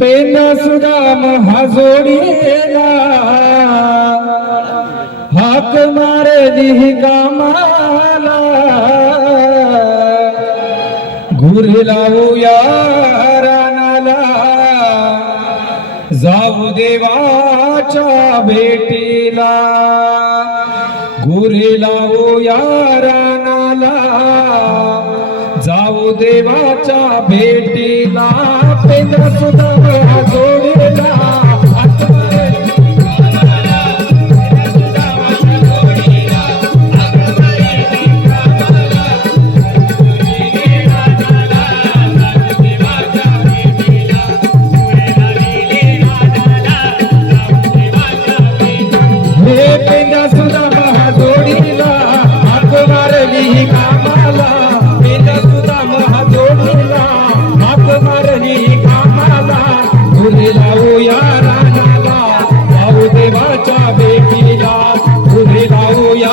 Pen Sudam हा जोडीला. हाक मारे दिही कामाला घुरी लावूया रानाला. जाऊ देवाच्या भेटीला. गुर्हे लावू या रानाला. जाऊ देवाच्या भेटीला पेंद्र सुद्धा जोडीला. Depende देवाच्या भेटीला पुढे जाऊया